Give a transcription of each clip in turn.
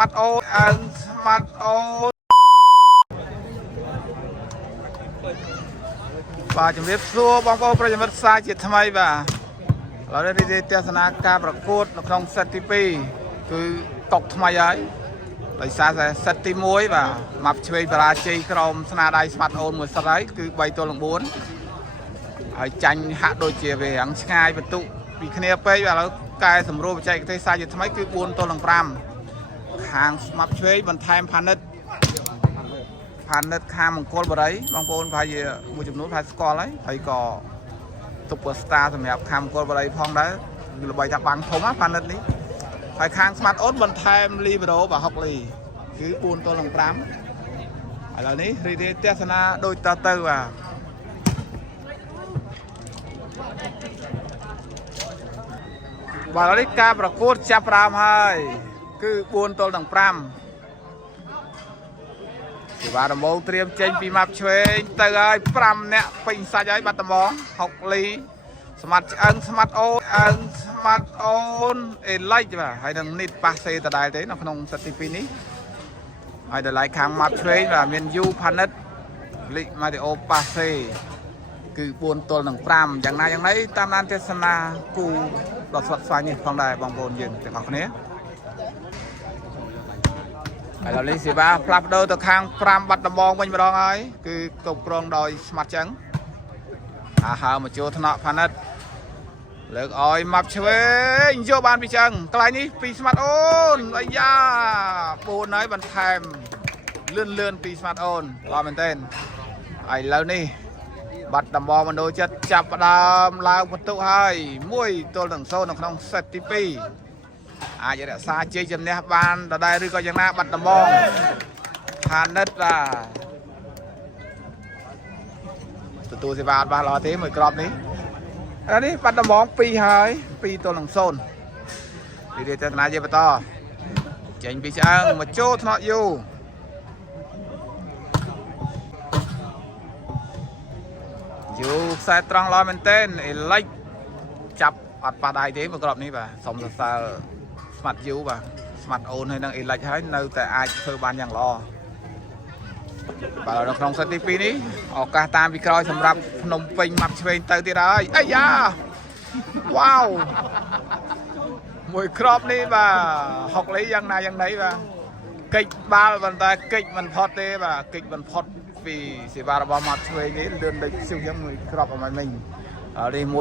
smart on smart on បាទជំរាបសួរបងប្អូនប្រិយមិត្តសាជាថ្មីបាទឥឡូវនេះទស្សនាការប្រកួតនៅក្នុងសិតទី2គឺតកថ្មីហើយដោយសារតែសិតទី1បាទម៉ាប់ឆ្វេងបរាជ័យក្រុមស្នាដៃ smart on មួយសិតហើយគឺ3-4ហើយចាញ់ហាក់ដូចជាវារាំងឆ្ងាយបន្ទុកពីគ្នាពេកបាទឥឡូវកែសម្រួលបច្ចេកទេសសាជាថ្មីគឺ4-5ខាងស្មាប់ឆ្វេងបន្ថែមផានិតខាងមង្គលបរិយបងប្អូនប្រហែលជាមួយចំនួនប្រហែលស្គាល់ហើយក៏ซุปเปอร์ស្តាសម្រាប់ខាងមង្គលបរិយផងដែរល្បីថាបាំងធំណាផានិតនេះហើយខាង smart on បន្ថែមលីបេរ៉ូបាទ6លីគឺ4-5ឥឡូវនេះរីករាយទស្សនាដូចតទៅបាទឥឡូវនេះការប្រកួតចាប់ផ្ដើមហើយគឺ4-5ពីបាទដំបូងត្រៀមចេញពីម៉ាប់ឆ្វេងទៅហើយ5នាក់ពេញសាច់ហើយបាត់ដំបង6លីស្មាត់ឆ្អឹងស្មាត់អូនអេឡិចបាទហើយនឹងនេះប៉ាសេដដែលទេនៅក្នុងសិតទី2នេះហើយដល់ឡៃខាងម៉ាប់ឆ្វេងបាទមានយូផានិតលីម៉ាទីអូប៉ាសេគឺ4-5យ៉ាងណាយ៉ាងណីតាមដានទស្សនាគូដ៏ស្វិតស្វាញនេះផងដែរបងប្អូនយើងទាំងអស់គ្នាឥឡូវនេះសេវាផ្លាស់ប្ដូរទៅខាង5បាត់ដំបងវិញម្ដងហើយគឺគ្រប់គ្រងដោយស្មាត់ចឹងហើមកចូលថ្នាក់ផានិតលើកឲ្យម៉ាប់ឆ្វេងយកបានពីចឹងកន្លែងនេះពីស្មាត់អូនអាយ៉ា4ហើយបន្ថែមលឿនពីស្មាត់អូនល្អមែនទែនឥឡូវនេះបាត់ដំបងមណ្ឌលចិត្តចាប់ផ្ដើមឡើងបន្ទុកហើយ1-0នៅក្នុងសេតទី2អាចរក្សាជ័យជំនះបានដដែលឬក៏យ៉ាងណាបាត់ដំបងផានិតបាទទទួលសេវាអត់បានល្អទេមួយក្របនេះឥឡូវនេះបាត់ដំបង2ហើយ2-0រីករាយទស្សនាជាបន្តចេញពីឆ្អឹងមកចូលថ្នាក់យូខ្សែត្រង់ល្អមែនទែនអេលិចចាប់អត់ប៉ះដៃទេមួយក្របនេះបាទសុំសរសើរស្មាត់យូបាទស្មាត់អូនហើយនឹងអេលិចហើយនៅតែអាចធ្វើបានយ៉ាងល្អបាទនៅក្នុងសិតទី2នេះឱកាសតាមពីក្រោយសម្រាប់ភ្នំពេញម៉ាប់ឆ្វេងទៅទៀតហើយអាយ៉ាវ៉ាវមួយក្របនេះបាទ6លីយ៉ាងណាយ៉ាងណីបាទកិច្ចបាល់ប៉ុន្តែកិច្ចមិនផុតទេបាទកិច្ចមិនផុតពីសេវារបស់ម៉ាប់ឆ្វេងនេះលឿនដូចស៊ីវយ៉ាងមួយក្របអមមិញនេះ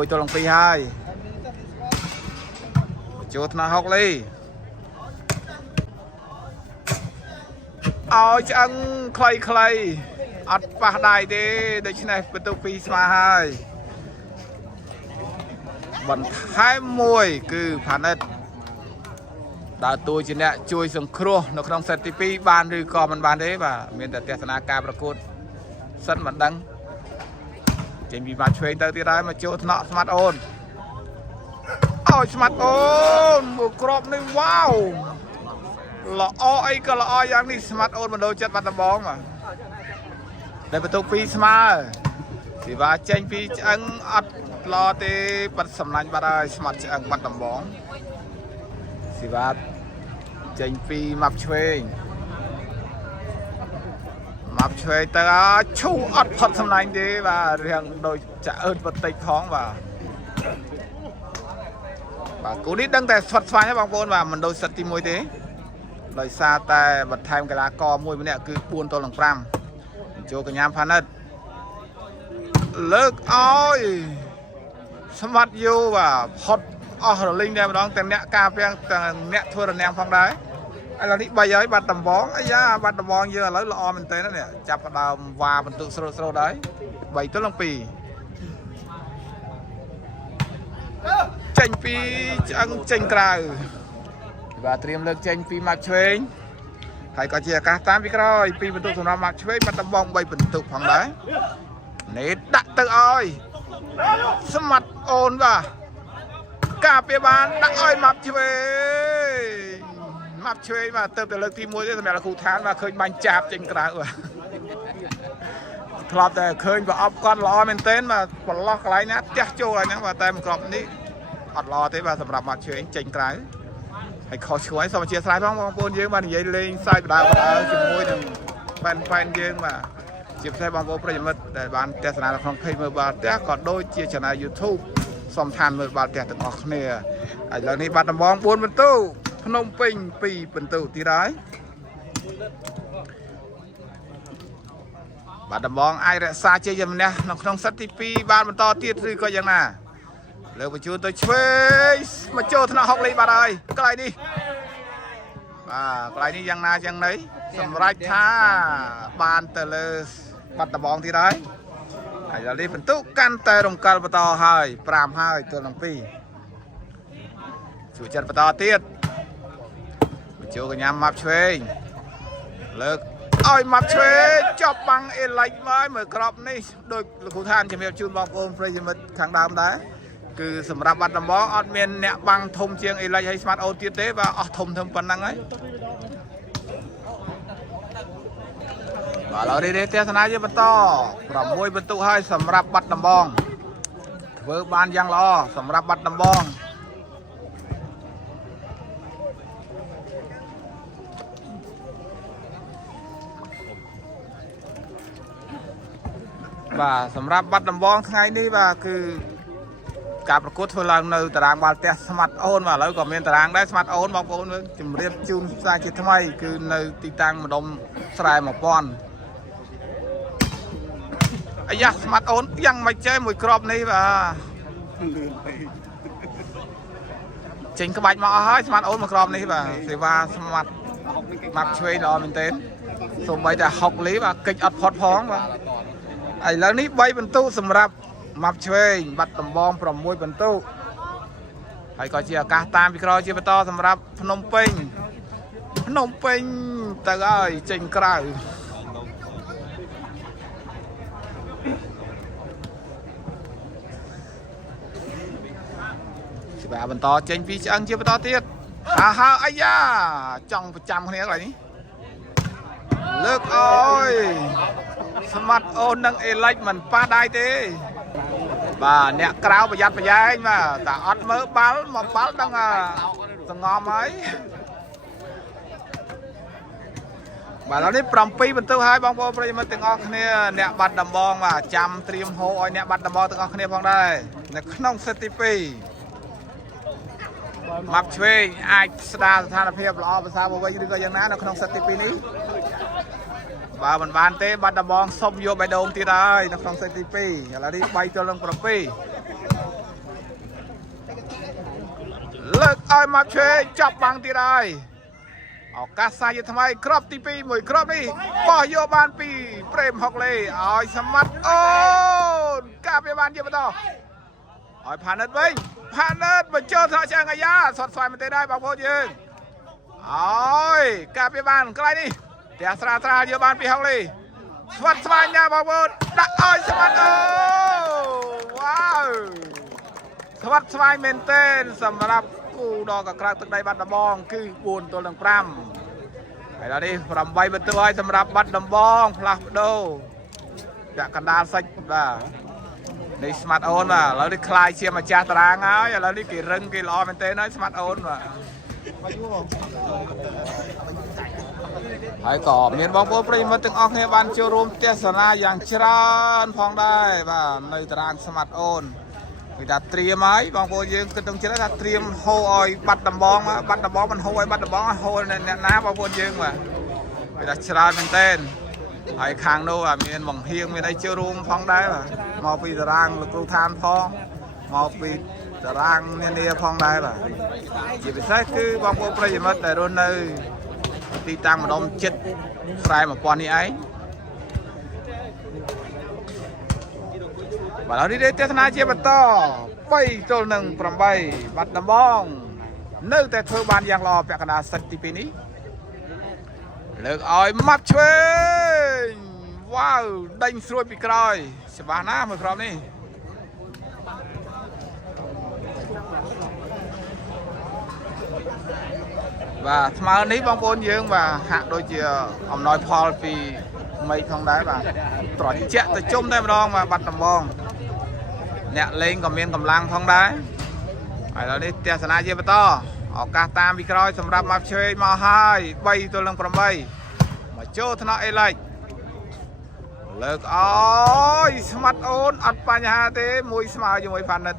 1-2ហើយចូលថ្នាក់6លីឲ្យឆ្អឹងខ្លីអត់ប៉ះដៃទេដូច្នេះបន្ទុក2ស្មើហើយបន្ថែមមួយគឺផានិតដើរតួជាអ្នកជួយសង្គ្រោះនៅក្នុងសេតទី2បានឬក៏មិនបានទេបាទមានតែទស្សនាការប្រកួតសិនមិនដឹងចេញពីម៉ាត់ឆ្វេងទៅទៀតហើយមកចូលថ្នាក់ស្មាត់អូនឲ្យស្មាត់អូនមួយក្របនេះវ៉ាវល្អអីក៏ល្អយ៉ាងនេះស្មាត់អូនបណ្ដូលចិត្តបាត់ដំបងបាទដែលបន្ទុក2ស្មើសេវាចេញពីឆ្អឹងអត់ល្អទេបាត់សំណាញ់បាត់ហើយស្មាត់ឆ្អឹងបាត់ដំបងសេវាចេញពីម៉ាប់ឆ្វេងទៅឈូអត់ផុតសំណាញ់ទេបាទរៀងដូចចាក់អឺតបន្តិចផងបាទគូនេះដឹងតែស្វាត់ស្វាញហើយបងប្អូនបាទមិនដូចសិតទី1ទេដោយសារតែបន្ថែមកីឡាករមួយម្នាក់គឺ4-5ចូលកញ្ញាផានិតលើកឲ្យស្មាត់យូបាទផុតអស់រលីងតែម្ដងទាំងអ្នកការពារទាំងអ្នកធ្វើរនាំងផងដែរឥឡូវនេះ3ហើយបាត់ដំបងអាយ៉ាបាត់ដំបងយើងឥឡូវល្អមែនទែនណាចាប់ផ្ដើមវ៉ាបន្ទុកស្រូតហើយ3-2ចេញពីឆ្អឹងចេញក្រៅបាទត្រៀមលើកចេញពីម៉ាប់ឆ្វេងហើយក៏ជាឱកាសតាមពីក្រោយ2បន្ទុកសម្រាប់ម៉ាប់ឆ្វេងបាត់ដំបង3បន្ទុកផងដែរនេះដាក់ទៅឲ្យស្មាត់អូនបាទការពារបានដាក់ឲ្យម៉ាប់ឆ្វេងបាទទៅលើកទី1ទេសម្រាប់គ្រូឋានបាទឃើញបាញ់ចាប់ចេញក្រៅបាទធ្លាប់តែឃើញប្រអប់គាត់ល្អមែនទែនបាទប្រឡោះកន្លែងណាផ្ទះចូលហើយហ្នឹងបាទតែមួយក្របនេះអត់ល្អទេបាទសម្រាប់ម៉ាប់ឆ្វេងចេញក្រៅ ហើយខុសឆ្គួយសូមអធិស្ឋានផងបងប្អូនយើងបាននិយាយលេងសាយបដាជាមួយនឹងប៉ែនយើងបាទជាផ្សេងបងប្អូនប្រិយមិត្តដែលបានទស្សនានៅក្នុងเพจមើលបាល់ផ្ទះក៏ដូចជា Channel YouTube សំខាន់មើលបាល់ផ្ទះទាំងអស់គ្នាហើយឥឡូវនេះបាត់ដំបង4ពិន្ទុភ្នំពេញ2ពិន្ទុទៀតហើយបាត់ដំបងអាចរក្សាជ័យជំនះនៅក្នុងសិតទី2បានបន្តទៀតឬក៏យ៉ាងណាលើបញ្ជូនទៅឆ្វេងមកចូលថ្នាក់6លេខបាត់ហើយកន្លែងនេះបាទកន្លែងនេះយ៉ាងណាយ៉ាងណីសម្រាប់ថាបានទៅលើបាត់ដំបងទៀតហើយហើយឥឡូវនេះពិន្ទុកាន់តែរំកិលបន្តហើយ5ហើយទល់នឹង2ជួយចិត្តបន្តទៀតបញ្ចូលកញ្ញាម៉ាប់ឆ្វេងលើកឲ្យម៉ាប់ឆ្វេងចប់បាំងអេឡិចមកមើលក្របនេះដោយលោកគ្រូឋានជំរាបជូនបងប្អូនប្រិយមិត្តខាងដើមដែរគឺសម្រាប់បាត់ដំបងអត់មានអ្នកបាំងធំជាងអេឡិចហើយស្មាតអូនទៀតទេបាទអស់ធំប៉ុណ្ណឹងហើយបាទឥឡូវនេះទស្សនាយើងបន្ត6ពិន្ទុហើយសម្រាប់បាត់ដំបងធ្វើបានយ៉ាងល្អសម្រាប់បាត់ដំបងបាទសម្រាប់បាត់ដំបងថ្ងៃនេះបាទគឺការប្រកួតធ្វើឡើងនៅតារាងបាល់ទះស្មាត់អូនបាទឥឡូវក៏មានតារាងដែរស្មាត់អូនបងប្អូនមើលជំរាបជូនផ្សាយជាថ្មីគឺនៅទីតាំងម្ដុំស្រែ1000អាយ៉ាស្មាត់អូនយ៉ាងមិនចេះមួយក្របនេះបាទចេញក្បាច់មកអស់ហើយស្មាត់អូនមួយក្របនេះបាទសេវាស្មាត់ម៉ាប់ឆ្វេងល្អមែនទែនសូម្បីតែ6លីបាទកិច្ចអត់ផុតផងបាទឥឡូវនេះ3ពិន្ទុសម្រាប់ម៉ាប់ឆ្វេងបាត់ដំបង6ពិន្ទុហើយក៏ជាឱកាសតាមពីក្រោយជាបន្តសម្រាប់ភ្នំពេញទៅហើយចេញក្រៅបាទបន្តចេញពីឆ្អឹងជាបន្តទៀតហើអាយ៉ាចង់ប្រចាំគ្នាកន្លែងនេះលើកអើយស្មាត់អូននឹងអេឡិចមិនប៉ះដៃទេបាទអ្នកក្រៅប្រយ័ត្នប្រយែងបាទតែអត់មើលបាល់មកបាល់ដឹងសងំហើយបាទឥឡូវនេះ7ពិន្ទុហើយបងប្អូនប្រិយមិត្តទាំងអស់គ្នាអ្នកបាត់ដំបងបាទចាំត្រៀមហូឲ្យអ្នកបាត់ដំបងទាំងអស់គ្នាផងដែរនៅក្នុងសិតទី2ម៉ាប់ឆ្វេងអាចស្ដារស្ថានភាពល្អប្រសើរមកវិញឬក៏យ៉ាងណានៅក្នុងសិតទី2នេះបើមិនបានទេបាត់ដំបងសុំយកបេះដូងទៀតហើយនៅក្នុងសិតទី2ឥឡូវនេះ3ទល់នឹង7លើកឲ្យម៉ាប់ឆ្វេងចាប់បាំងទៀតហើយឱកាសសាយថ្មីក្របទី2មួយក្របនេះបោះយកបានពីប្រេម6លេឲ្យសម្បត្តិអូនការពារបានជាបន្តឲ្យផានិតវិញផានិតបញ្ចូលថ្នាក់ឆ្អឹងអាយ៉ាសតស្វ័យមែនទេដែរបងប្អូនយើងអើយការពារបានកន្លែងនេះផ្ទះស្រាលយកបានពី6លេស្វាត់ស្វាញណាបងប្អូនដាក់ឲ្យស្វាត់អូវ៉ាវស្វាត់ស្វាញមែនទេសម្រាប់គូដកក្រៅទឹកដីបាត់ដំបងគឺ4ទល់នឹង5ហើយដល់នេះ8ពិន្ទុហើយសម្រាប់បាត់ដំបងផ្លាស់ប្ដូរចាក់កណ្ដាលសាច់បាទនេះស្មាតអូនបាទឥឡូវនេះខ្លាយជាម្ចាស់តារាងហើយឥឡូវនេះគេរឹងគេល្អមែនទេហើយស្មាតអូនបាទហើយក៏មានបងប្អូនប្រិយមិត្តទាំងអស់គ្នាបានចូលរួមទស្សនាយ៉ាងច្រើនផងដែរបាទនៅតារាងស្មាតអូនគេថាត្រៀមហើយបងប្អូនយើងគិតទៅចិត្តថាត្រៀមហូឲ្យបាត់ដំបងបាត់ដំបងមិនហូឲ្យបាត់ដំបងហូអ្នកណាបងប្អូនយើងបាទគេថាច្រើនមែនទែនហើយខាងនោះមានបង្ហៀងមានអីចូលរួមផងដែរបាទមកពីតារាងលោកគ្រូឋានផងមកពីតារាងនានាផងដែរបាទជាពិសេសគឺបងប្អូនប្រិយមិត្តដែលរស់នៅទីតាំងម្ដុំចិត្តស្រែ1000នេះឯងបាទឥឡូវនេះទស្សនាជាបន្ត3ទល់នឹង8បាត់ដំបងនៅតែធ្វើបានយ៉ាងល្អពាក់កណ្ដាលសិតទី2នេះលើកឲ្យម៉ាប់ឆ្វេងវ៉ាវដេញស្រួយពីក្រោយច្បាស់ណាស់មើលក្រោមនេះបាទស្មើនេះបងប្អូនយើងបាទហាក់ដូចជាអំណោយផលពីមេឃផងដែរបាទត្រជាក់ទៅជុំតែម្ដងបាទបាត់ដំបងអ្នកលេងក៏មានកម្លាំងផងដែរហើយឥឡូវនេះទស្សនាជាបន្ត ឱកាសតាមពីក្រោយសម្រាប់មកឆ្វេងមកហើយ3ទល់នឹង8មកចូលថ្នាក់អេឡិចលើកអើយស្មាត់អូនអត់បញ្ហាទេមួយស្មើជាមួយផានិត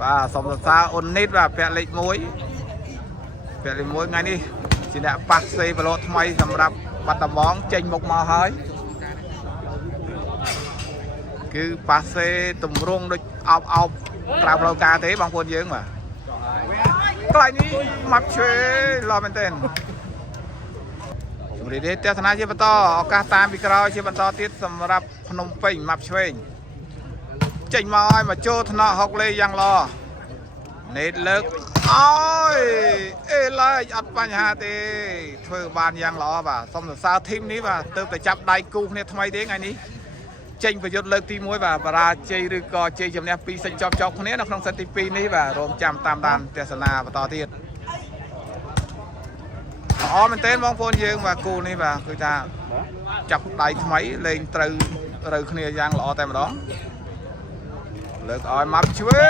បាទសូមសរសើរអូននីតបាទពាក់លេខ1ថ្ងៃនេះជាអ្នកប៉ះសេប្លូតថ្មីសម្រាប់បាត់ដំបងចេញមុខមកហើយគឺប៉ាសេតម្រង់ដូចអោបក្រៅផ្លូវការទេបងប្អូនយើងបាទកន្លែងនេះមកឆ្វេងល្អមែនទែនជំរាបលាទស្សនាជាបន្តឱកាសតាមពីក្រោយជាបន្តទៀតសម្រាប់ភ្នំពេញមកឆ្វេងចេញមកឲ្យមកចូលថ្នាក់ហុកលេយ៉ាងល្អនេតលើកអើយអេឡែកអត់បញ្ហាទេធ្វើបានយ៉ាងល្អបាទសូមសរសើរធីមនេះបាទទើបតែចាប់ដៃគូគ្នាថ្មីទេថ្ងៃនេះចេញប្រយុទ្ធលើកទី1បាទបរាជ័យឬក៏ជ័យជំនះ2សិចជាប់គ្នានៅក្នុងសិតទី2នេះបាទរងចាំតាមដានទស្សនាបន្តទៀតល្អមែនទែនបងប្អូនយើងបាទគូនេះបាទគឺថាចាប់ដៃថ្មីលេងត្រូវគ្នាយ៉ាងល្អតែម្ដងលើកឲ្យមកឆ្វេ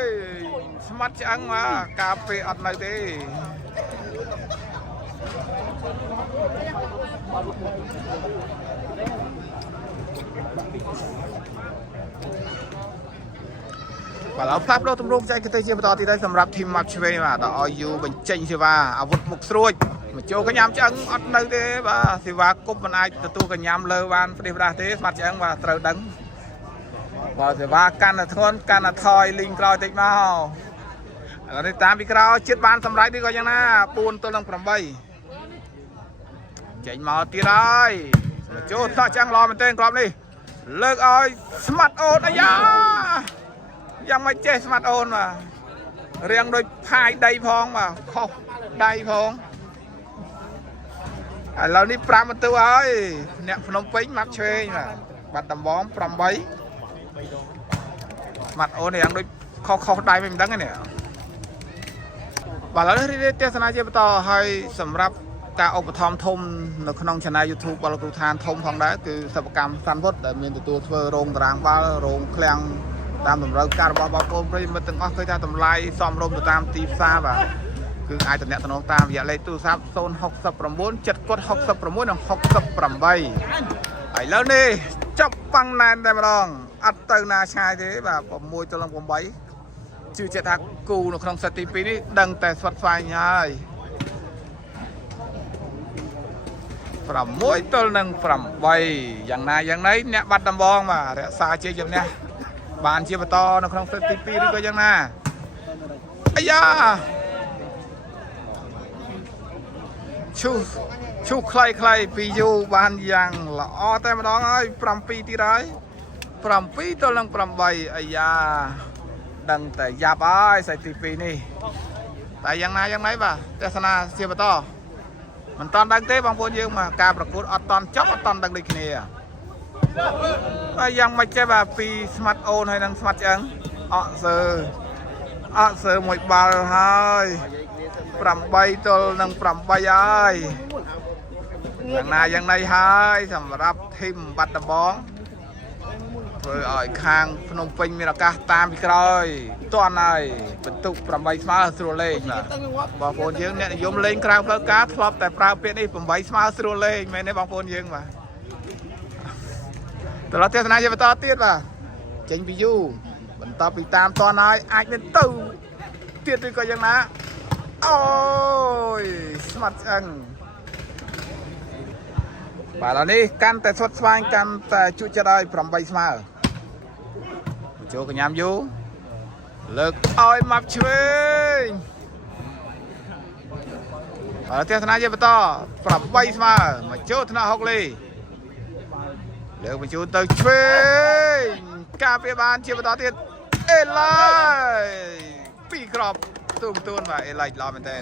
ងស្មាត់ឆ្អឹងមកការពេលអត់នៅទេបាទអត់ផ្លាស់ប្ដូរទម្រង់ចែកទៅជាបន្តទៀតហើយសម្រាប់ធីមមកឆ្វេងបាទដល់ឲ្យយូបញ្ចេញសេវាអាវុធមុខស្រួចមកចូលកញ្ញាំឆ្អឹងអត់នៅទេបាទសេវាគប់មិនអាចទទួលកញ្ញាំលើបានផ្ដេសផ្ដាស់ទេស្មាត់ឆ្អឹងបាទត្រូវដឹងបាទសេវាកាន់តែធ្ងន់កាន់តែថយលីងក្រោយតិចមកឥឡូវនេះតាមពីក្រោយជិតបានសម្រេចឬក៏យ៉ាងណា4ទល់នឹង8ចេញមកទៀតហើយមកចូលតោះឆ្អឹងល្អមែនទែនក្របនេះលើកឲ្យស្មាត់អូនអាយ៉ាយ៉ាងមិនចេះស្មាត់អូនបាទរៀងដូចផាយដីផងបាទខុសដៃផងឥឡូវនេះ5បន្ទូហើយអ្នកភ្នំពេញមកឆ្វេងបាទបាត់ដំបង8ស្មាត់អូនរៀងដូចខុសដៃមិនដឹងទេនេះបាទឥឡូវនេះទស្សនាជាបន្តហើយសម្រាប់ការឧបត្ថម្ភធំនៅក្នុង Channel YouTube របស់លោកគ្រូឋានធំផងដែរគឺសិប្បកម្មសាន់វុតដែលមានទទួលធ្វើរោងតារាងបាល់រោងឃ្លាំងតាមតម្រូវការរបស់បងប្អូនប្រិយមិត្តទាំងអស់ឃើញថាតម្លៃសមរម្យទៅតាមទីផ្សារបាទគឺអាចតំណតំណងតាមរយៈលេខទូរស័ព្ទ069 766និង68ឥឡូវនេះចាប់ប៉ាំងណែនតែម្ដងអត់ទៅណាឆ្ងាយទេបាទ6ទល់នឹង8ជឿជាក់ថាគូនៅក្នុងសិតទី2នេះដឹងតែស្វិតស្វាញហើយ6ទល់នឹង8យ៉ាងណាយ៉ាងណីអ្នកបាត់ដំបងបាទរក្សាជ័យជំនះបានជាបន្តនៅក្នុងសិតទី2ឬក៏យ៉ាងណាអាយ៉ាឈូខ្លីពីយូបានយ៉ាងល្អតែម្ដងហើយ7ទៀតហើយ7ទល់នឹង8អាយ៉ាដឹងតែយ៉ាប់ហើយសិតទី2នេះតែយ៉ាងណាយ៉ាងណីបាទទស្សនាជាបន្តមិនតាន់ដឹងទេបងប្អូនយើងមកការប្រកួតអត់តាន់ចប់អត់តាន់ដឹងដូចគ្នាហើយយ៉ាងមិនចេះបាទពីស្មាត់អូនហើយនឹងស្មាត់ឆ្អឹងអកសើមួយបាល់ហើយ8ទល់នឹង8ហើយយ៉ាងណាយ៉ាងណីហើយសម្រាប់ធីមបាត់ដំបងធ្វើឲ្យខាងភ្នំពេញមានឱកាសតាមពីក្រោយតាន់ហើយបន្ទុក8ស្មើស្រួលលេងបាទបងប្អូនយើងអ្នកនិយមលេងក្រៅផ្លូវការធ្លាប់តែប្រើពាក្យនេះ8ស្មើស្រួលលេងមែនទេបងប្អូនយើងបាទតឡោះទស្សនាជាបន្តទៀតបាទចេញពីយូបន្តពីតាមតាន់ហើយអាចមានទៅទៀតឬក៏យ៉ាងណាអូយស្មាត់ឆ្អឹងបាទឥឡូវនេះកាន់តែស្វិតស្វាញកាន់តែជក់ចិត្តឲ្យ8ស្មើចូលកញ្ញាំយូលើកឲ្យមកឆ្វេងបាទទស្សនាជាបន្ត8ស្មើមកចូលថ្នាក់ហុកលីលើកបញ្ជូនទៅឆ្វេងការពារបានជាបន្តទៀតអេឡៃពីក្របទួនបាទអេឡៃល្អមែនតើ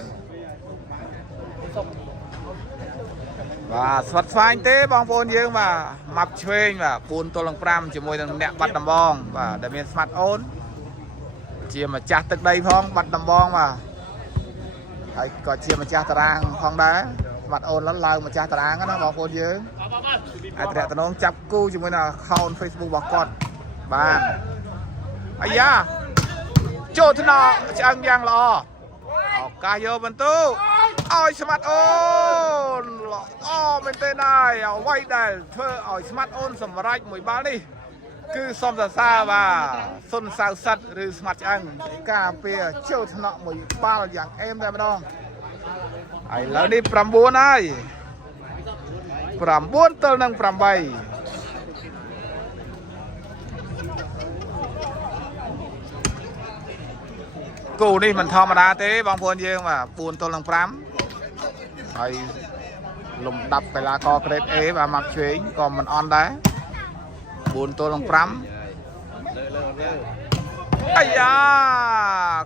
បាទស្វិតស្វាញទេបងប្អូនយើងបាទម៉ាប់ឆ្វេងបាទ4ទល់នឹង5ជាមួយនឹងអ្នកបាត់ដំបងបាទដែលមានស្មាត់អូនជាម្ចាស់ទឹកដីផងបាត់ដំបងបាទហើយក៏ជាម្ចាស់តារាងផងដែរស្មាត់អូនឡើងម្ចាស់តារាងណាបងប្អូនយើងអាចតំណងចាប់គូជាមួយនឹង account Facebook របស់គាត់បានអាយ៉ា ចូលថ្នាក់ឆ្អឹងយ៉ាងល្អឱកាសយកបន្ទូឲ្យស្មាត់អូនល្អមែនទេដែរអ្វីដែលធ្វើឲ្យស្មាត់អូនសម្រេចមួយបាល់នេះគឺសូមសរសើរបាទសុនសៅសិតឬស្មាត់ឆ្អឹងការពារចូលថ្នាក់មួយបាល់យ៉ាងអេមតែម្ដងហើយឥឡូវនេះ9ហើយ9ទល់នឹង8គូនេះមិនធម្មតាទេបងប្អូនយើងបាទ4ទល់នឹង5ហើយលំដាប់កីឡាករក្រេត A បាទមកឆ្វេងក៏មិនអន់ដែរ4ទល់នឹង5អាយ៉ា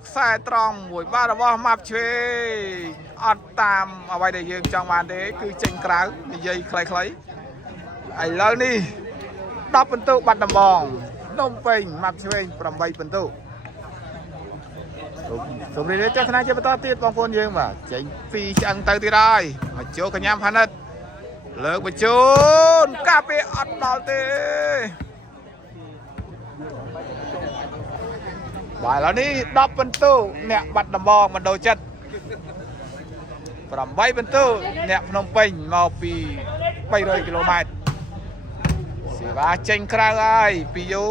ខ្សែត្រង់មួយបាទរបស់ម៉ាប់ឆ្វេងអត់តាមអ្វីដែលយើងចង់បានទេគឺចេញក្រៅនិយាយខ្លីៗឥឡូវនេះ10ពិន្ទុបាត់ដំបងភ្នំពេញម៉ាប់ឆ្វេង8ពិន្ទុសូមរីករាយទស្សនាជាបន្តទៀតបងប្អូនយើងបាទចេញពីឆ្អឹងទៅទៀតហើយមកចូលកញ្ញាផានិតលើកបញ្ជូនកាពីអត់ដល់ទេបាទឥឡូវនេះ10ពិន្ទុអ្នកបាត់ដំបងបណ្ដូលចិត្ត8ពិន្ទុអ្នកភ្នំពេញមកពី300គីឡូម៉ែត្រសេវាចេញក្រៅហើយពីយូ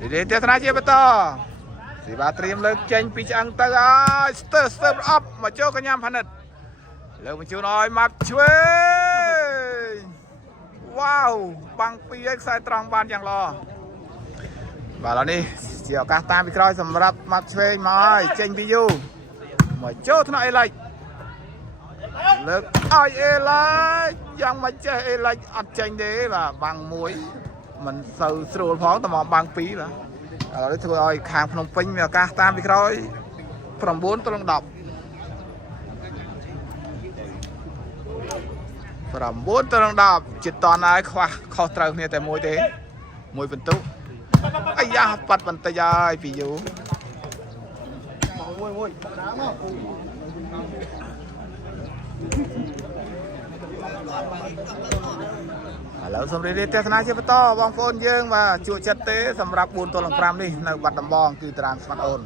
រីករាយទស្សនាជាបន្តសេវាត្រៀមលើកចេញពីឆ្អឹងទៅហើយស្ទើរអប់មកចូលកញ្ញាផានិតលើកបញ្ជូនឲ្យម៉ាប់ឆ្វេងវ៉ាវបាំងពីឲ្យខ្សែត្រង់បានយ៉ាងល្អបាទឥឡូវនេះជាឱកាសតាមពីក្រោយសម្រាប់ម៉ាប់ឆ្វេងមកហើយចេញពីយូមកចូលថ្នាក់អេឡិចលើកឲ្យអេឡិចយ៉ាងមិនចេះអេឡិចអត់ចេញទេបាទបាំងមួយមិនសូវស្រួលផងតែមកបាំង2បាទឥឡូវធ្វើឲ្យខាងភ្នំពេញមានឱកាសតាមពីក្រោយ9ទល់នឹង10 9ទល់នឹង10ចិត្តតនហើយខ្វះខុសត្រូវគ្នាតែមួយទេមួយពិន្ទុអាយ៉ាប៉ាត់បន្តិចហើយពីយូមួយដើមមកឥឡូវសូមរីករាយទស្សនាជាបន្តបងប្អូនយើងបាទជួចិត្តទេសម្រាប់4ទល់នឹង5នេះនៅបាត់ដំបងគឺតារាងស្មាត់អូន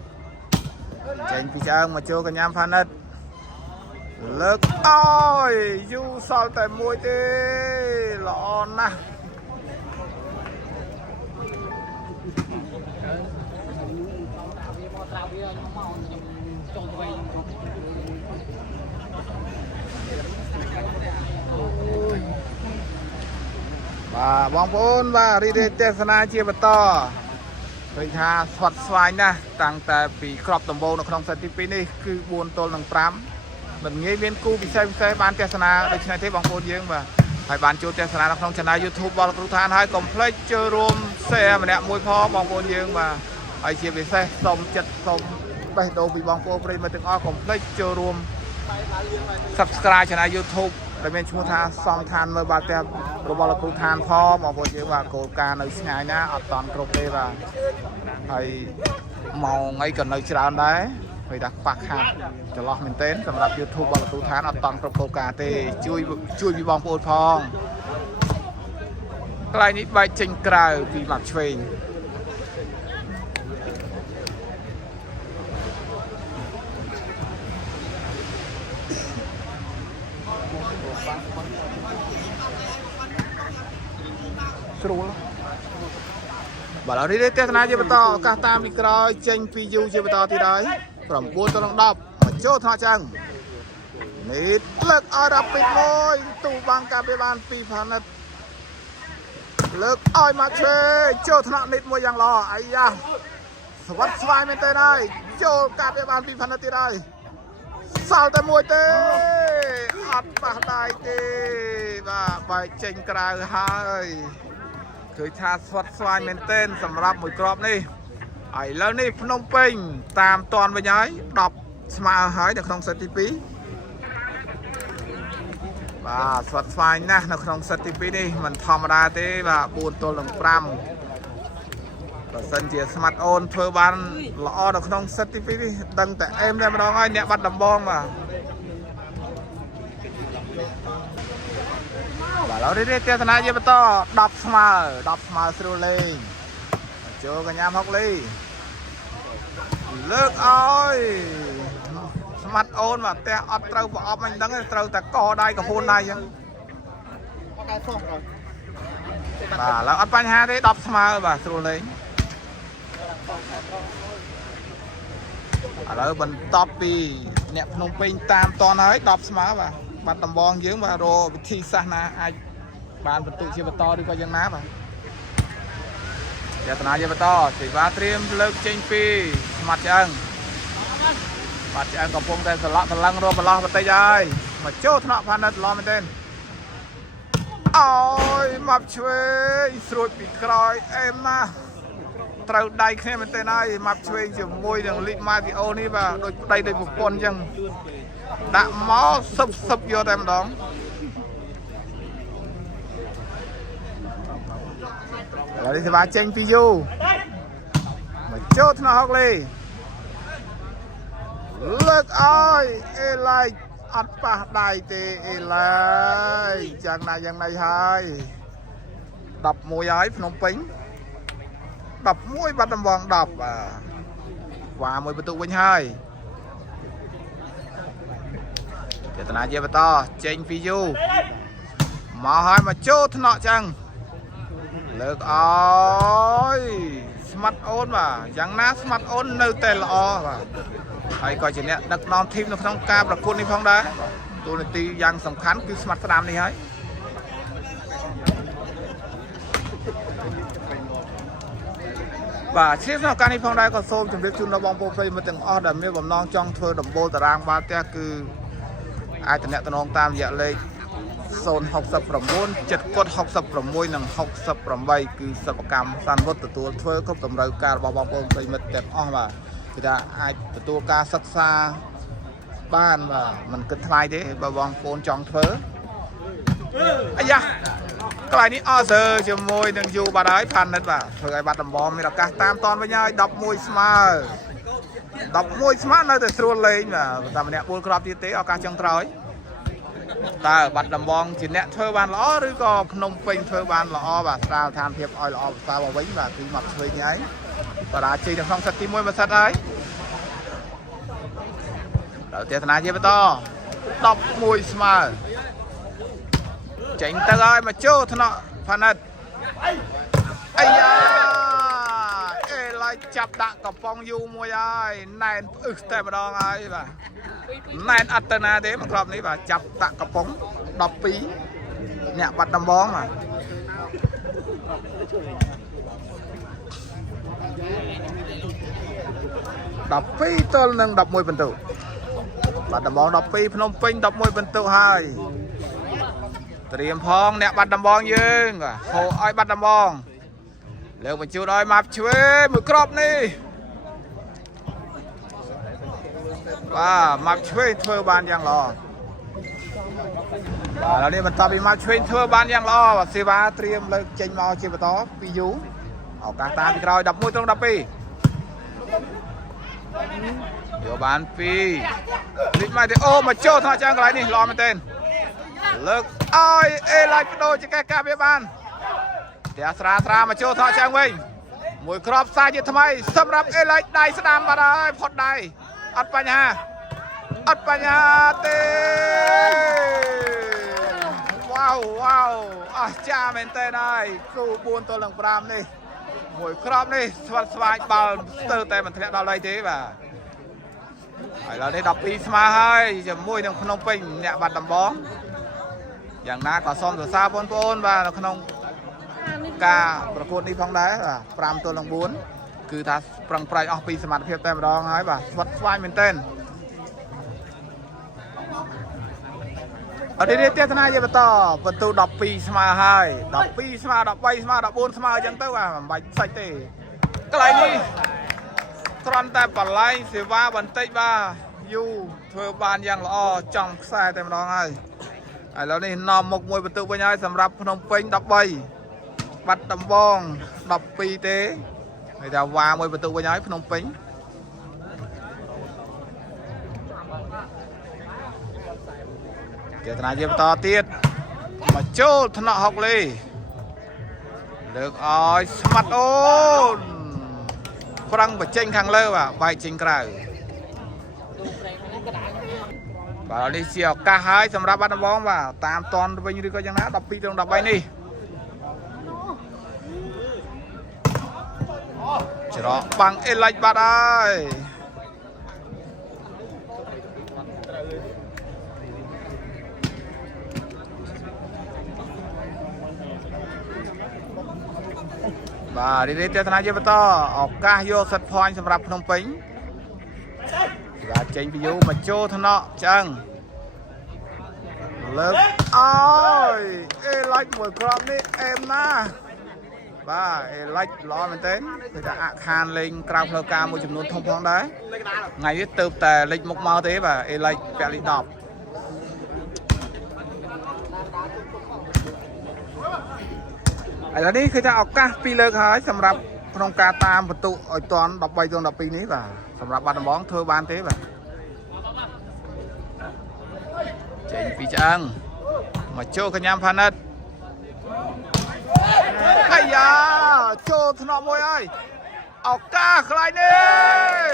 ចេញពីឆ្អឹងមកចូលកញ្ញាផានិតលើកអើយយូសល់តែមួយទេល្អណាស់បាទបងប្អូនបាទរីករាយទស្សនាជាបន្តឃើញថាស្វាត់ស្វាញណាស់តាំងតែពីក្របដំបូងនៅក្នុងសេតទី2នេះគឺ4ទល់នឹង5មិនងាយមានគូពិសេសបានទស្សនាដូច្នេះទេបងប្អូនយើងបាទហើយបានចូលទស្សនានៅក្នុង Channel YouTube បលគ្រូឋានហើយកុំភ្លេចចូលរួម share ម្នាក់មួយផងបងប្អូនយើងបាទហើយជាពិសេសសូមចិត្តសូមបេះដូងពីបងប្អូនប្រិយមិត្តទាំងអស់កុំភ្លេចចូលរួម Subscribe Channel YouTube ដែលមានឈ្មោះថាសំឋានមើលបាល់ទះរបស់លោកគ្រូឋានផងបងប្អូនយើងបាទគោលការណ៍នៅឆ្ងាយណាអត់តន់គ្រប់ទេបាទហើយម៉ោងអីក៏នៅច្រើនដែរពេលថាខ្វះខាតចន្លោះមែនទែនសម្រាប់ YouTube របស់លោកគ្រូឋានអត់តន់គ្រប់គោលការណ៍ទេជួយពីបងប្អូនផងកន្លែងនេះបែកចេញក្រៅពីម៉ាប់ឆ្វេងស្រួលបាទឥឡូវនេះទស្សនាជាបន្តឱកាសតាមពីក្រោយចេញពីយូជាបន្តទៀតហើយ9ទល់នឹង10មកចូលថ្នាក់ចឹងនេះលើកឲ្យរ៉ាពីតមួយទូបាំងការពារបានពីផានិតលើកឲ្យមកឆ្វេងចូលថ្នាក់នេះមួយយ៉ាងល្អអាយ៉ាស្វាត់ស្វាយមែនទេហើយចូលការពារបានពីផានិតទៀតហើយសល់តែមួយទេអត់ប៉ះដៃទេបាទបែកចេញក្រៅហើយឃើញថាស្វាត់ស្វាញមែនទែនសម្រាប់មួយគ្រាប់នេះឥឡូវនេះភ្នំពេញតាមតនវិញហើយ10ស្មើហើយនៅក្នុងសេតទី2បាទស្វាត់ស្វាញណាស់នៅក្នុងសេតទី2នេះមិនធម្មតាទេបាទ4ទល់នឹង5បើសិនជាស្មាត់អូនធ្វើបានល្អនៅក្នុងសេតទី2នេះដឹងតែអេមតែម្ដងហើយអ្នកបាត់ដំបងបាទបាទឥឡូវនេះទស្សនាជាបន្ត10ស្មើស្រួលលេងចូលកញ្ញាហុកលី លើកឲ្យស្មាត់អូនបាទផ្ទះអត់ត្រូវប្រអប់អញដឹងទេត្រូវតែកដៃកពូនដៃចឹងបាទឡើយអត់បញ្ហាទេ10ស្មើបាទស្រួលលេងឥឡូវបន្តពីអ្នកភ្នំពេញតាមតនហើយ10ស្មើបាទបាត់ដំបងយើងបាទរកវិធីសាស្ត្រណាអាចបានបន្ទុកជាបន្តឬក៏យ៉ាងណាបាទយន្តនាជាបន្តសេវាត្រៀមលើកចេញពីស្មាត់ឆ្អឹងបាត់ឆ្អឹងកំពុងតែសន្លក់សន្លឹងរកបន្លោះបន្តិចហើយមកចូលថ្នាក់ផានិតល្អមែនទេអើយមកឆ្វេងស្រួចពីក្រោយអេមណាត្រូវដៃគ្នាមែនទេហើយមកឆ្វេងជាមួយនឹងលីកម៉ាទីអូនេះបាទដូចប្តីដូចប្រពន្ធអញ្ចឹងដាក់មកសឹបយកតែម្ដងឥឡូវនេះសេវាចេញពីយូមកចូលថ្នាក់ហុកលីលើកឲ្យអេឡៃអត់ប៉ះដៃទេអេឡៃយ៉ាងណាហើយ11ហើយភ្នំពេញ11បាត់ដំបង10បាទវ៉ាមួយបន្ទុកវិញហើយចេតនាជាបន្តចេញពីយូមកហើយមកចូលថ្នាក់ចឹងលើកឲ្យស្មាត់អូនបាទយ៉ាងណាស្មាត់អូននៅតែល្អបាទហើយក៏ជាអ្នកដឹកនាំធីមនៅក្នុងការប្រកួតនេះផងដែរតួនាទីយ៉ាងសំខាន់គឺស្មាត់ស្ដាមនេះហើយបាទជាស្ថានភាពនេះផងដែរក៏សូមជម្រាបជូនដល់បងប្អូនប្រិយមិត្តទាំងអស់ដែលមានបំណងចង់ធ្វើដំបូលតារាងបាល់ទះគឺអាចតំណតំណងតាមរយៈលេខ069 766និង68គឺសិប្បកម្មសានវុឌ្ឍទទួលធ្វើគ្រប់តម្រូវការរបស់បងប្អូនប្រិយមិត្តទាំងអស់បាទគឺថាអាចទទួលការសិក្សាបានបាទមិនគិតថ្លៃទេបើបងប្អូនចង់ធ្វើអាយ៉ាកន្លែងនេះអសើជាមួយនឹងយូបាត់ហើយផានិតបាទធ្វើឲ្យបាត់ដំបងមានឱកាសតាមតនវិញហើយ11ស្មើ11ស្មើនៅតែស្រួលលេងបាទតែម្នាក់4គ្រាប់ទៀតទេឱកាសចុងក្រោយតើបាត់ដំបងជាអ្នកធ្វើបានល្អឬក៏ភ្នំពេញធ្វើបានល្អបាទស្រាលឋានភាពឲ្យល្អប្រសើរមកវិញបាទគឺមកឆ្វេងហើយបរាជ័យនៅក្នុងសិតទី1មួយសិតហើយដល់ទេសនាជាបន្ត11ស្មើចេញទៅហើយមកចូលថ្នាក់ផានិតអាយ៉ាអេឡៃចាប់ដាក់កំប៉ុងយូមួយហើយណែនផ្អឹសតែម្ដងហើយបាទណែនអត់ទៅណាទេមកគ្រាប់នេះបាទចាប់ដាក់កំប៉ុង12អ្នកបាត់ដំបងបាទ12ទល់នឹង11បន្ទុកបាត់ដំបង12ភ្នំពេញ11បន្ទុកហើយត្រៀមផងអ្នកបាត់ដំបងយើងបាទហូរឲ្យបាត់ដំបងលើកបញ្ជូនឲ្យម៉ាប់ឆ្វេងមួយគ្រាប់នេះបាទម៉ាប់ឆ្វេងធ្វើបានយ៉ាងល្អបាទឥឡូវនេះបន្តពីម៉ាប់ឆ្វេងធ្វើបានយ៉ាងល្អបាទសេវាត្រៀមលើកចេញមកជាបន្តពីយូឱកាសតាមពីក្រោយ11ត្រង់12យកបានពីលីកម៉ៃទេអូមកចូលថ្នាក់ចាំងកន្លែងនេះល្អមែនទែនលើកឲ្យអេឡៃបដូរជាកេះកាប់វាបានតែស្រាមកចូលថ្នាក់ចាំងវិញមួយគ្រាប់ខ្សែជាថ្មីសម្រាប់អេឡៃដៃស្ដាំបាត់ហើយផុតដៃអត់បញ្ហាទេវ៉ាវអស្ចារ្យមែនទែនហើយគ្រូ4ទល់នឹង5នេះមួយគ្រាប់នេះស្វិតស្វាញបាល់ស្ទើរតែមិនធ្លាក់ដល់ដៃទេបាទហើយឥឡូវនេះ12ស្មើហើយជាមួយនឹងភ្នំពេញអ្នកបាត់ដំបងយ៉ាងណាក៏សូមសរសើរបងប្អូនបាទនៅក្នុងការប្រកួតនេះផងដែរបាទ5ទល់នឹង4គឺថាប្រឹងប្រែងអស់ពីសមត្ថភាពតែម្ដងហើយបាទស្វិតស្វាញមែនទែនអត់ទេទេសនាជាបន្តបន្ទូ12ស្មើហើយ12ស្មើ13ស្មើ14ស្មើអញ្ចឹងទៅបាទមិនបាច់សាច់ទេកន្លែងនេះគ្រាន់តែបលែងសេវាបន្តិចបាទយូធ្វើបានយ៉ាងល្អចំខ្សែតែម្ដងហើយឥឡូវនេះនាំមុខមួយបន្ទុកវិញហើយសម្រាប់ភ្នំពេញ13បាត់ដំបង12ទេហើយថាវ៉ាមួយបន្ទុកវិញហើយភ្នំពេញចេតនាជាបន្តទៀតមកចូលថ្នាក់ហុកលីលើកឲ្យស្មាត់អូន ប្រឹងបញ្ចេញខាងលើបាទបែកចេញក្រៅបាទនេះជាឱកាសហើយសម្រាប់បាត់ដំបងបាទតាមតនវិញឬក៏យ៉ាងណា12 ទៅ 13នេះច្រកបាំងអេលិចបាត់ហើយបាទរីកទេសនាជាបន្តឱកាសយកសិត point សម្រាប់ភ្នំពេញបាទចេញពីយូមកចូលថ្នាក់ចឹងលើកអើយអេឡាច់មួយគ្រាប់នេះអេមណាបាទអេឡាច់ល្អមែនទែនគឺថាអាក់ខានលេងក្រៅផ្លូវការមួយចំនួនធំផងដែរថ្ងៃនេះទៅតែលេចមុខមកទេបាទអេឡាច់ពាក់លេខ 10ឥឡូវនេះគឺថាឱកាស2លើកហើយសម្រាប់ក្នុងការតាមបន្ទុកឲ្យតាន់13 ទៅ 12នេះបាទសម្រាប់បាត់ដំបងធ្វើបានទេបាទចេញពីឆ្អឹងមកចូលកញ្ញាផានិតអាយ៉ាចូលថ្នាក់មួយហើយឱកាសខ្លាញ់នេះ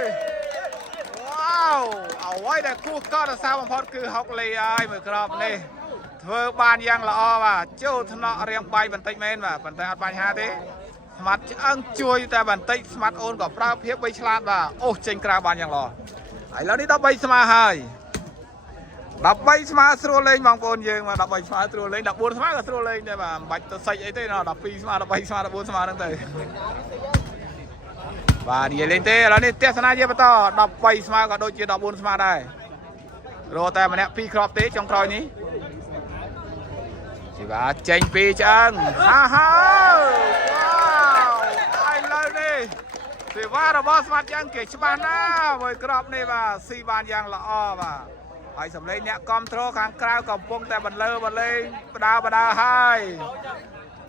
វ៉ាវអ្វីដែលគួរកត់សរសើរបំផុតគឺហុកលីហើយមួយគ្រាប់នេះធ្វើបានយ៉ាងល្អបាទចូលថ្នាក់រៀងបាយបន្តិចមែនបាទប៉ុន្តែអត់បញ្ហាទេស្មាត់ឆ្អឹងជួយតែបន្តិចស្មាត់អូនក៏ប្រើភាពវៃឆ្លាតបាទអូសចេញក្រៅបានយ៉ាងល្អឥឡូវនេះ13ស្មើហើយ13ស្មើស្រួលលេងបងប្អូនយើងបាទ13ស្មើស្រួលលេង14ស្មើក៏ស្រួលលេងដែរបាទមិនបាច់ទៅសិចអីទេ12ស្មើ13ស្មើ14ស្មើហ្នឹងទៅបាទនិយាយលេងទេឥឡូវនេះទស្សនាជាបន្ត13ស្មើក៏ដូចជា14ស្មើដែររកតែម្នាក់2គ្រាប់ទេចុងក្រោយនេះជីបាទចេញពីឆ្អឹងហាហាវ៉ាវឥឡូវនេះសេវារបស់ស្មាត់យ៉ាងគេច្បាស់ណាស់មួយគ្រាប់នេះបាទស៊ីបានយ៉ាងល្អបាទហើយសម្លេងអ្នកគ្រប់គ្រងខាងក្រៅកំពុងតែបន្លឺបន្លេងបដាហើយ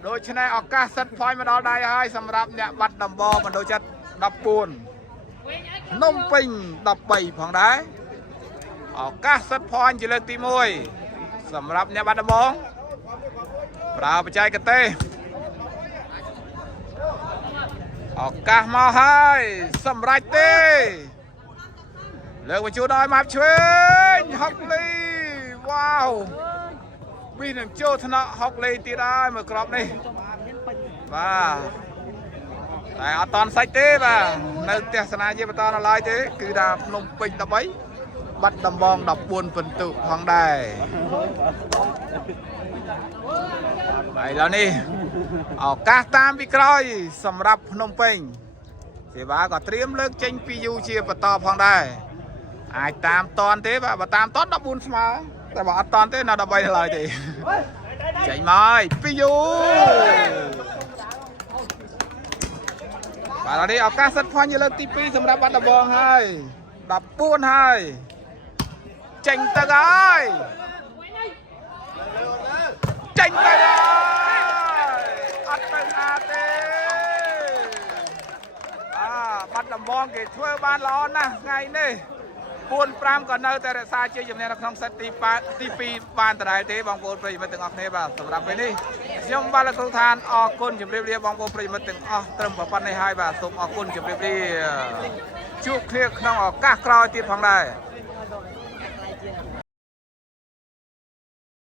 ដូច្នេះឱកាសសិត point មកដល់ដៃហើយសម្រាប់អ្នកបាត់ដំបងបណ្ដូលចិត្ត14ភ្នំពេញ13ផងដែរឱកាសសិត point ជាលើកទី1សម្រាប់អ្នកបាត់ដំបងប្រើបច្ចេកទេសឱកាសមកហើយសម្រេចទេលើកបញ្ជូនឲ្យម៉ាប់ឆ្វេងហុកលីវ៉ាវពីនឹងចូលថ្នាក់ហុកលីទៀតហើយមួយគ្រាប់នេះបាទតែអត់តន់សាច់ទេបាទនៅទស្សនាជាបន្តនៅឡើយទេគឺថាភ្នំពេញ13បាត់ដំបង14ពិន្ទុផងដែរហើយឥឡូវនេះឱកាសតាមពីក្រោយសម្រាប់ភ្នំពេញសេវាក៏ត្រៀមលើកចេញពីយូជាបន្តផងដែរអាចតាមតនទេបាទបើតាមតន14ស្មើតែបើអត់តនទេនៅ13នៅឡើយទេចេញមកពីយូបាទឥឡូវនេះឱកាសសិតផាញ់លើកទី2សម្រាប់បាត់ដំបងហើយ14ហើយចេញទៅហើយចេញទៅហើយអត់ទៅណាទេបាត់ដំបងគេធ្វើបានល្អណាស់ថ្ងៃនេះ4-5ក៏នៅតែរក្សាជ័យជំនះនៅក្នុងសិតទី2បានដដែលទេបងប្អូនប្រិយមិត្តទាំងអស់គ្នាបាទសម្រាប់ពេលនេះខ្ញុំបាទលោកគ្រូឋានអរគុណជម្រាបលាបងប្អូនប្រិយមិត្តទាំងអស់ត្រឹមប៉ុណ្្នេះហើយបាទសូមអរគុណជម្រាបលាជួបគ្នាក្នុងឱកាសក្រោយទៀតផងដែរ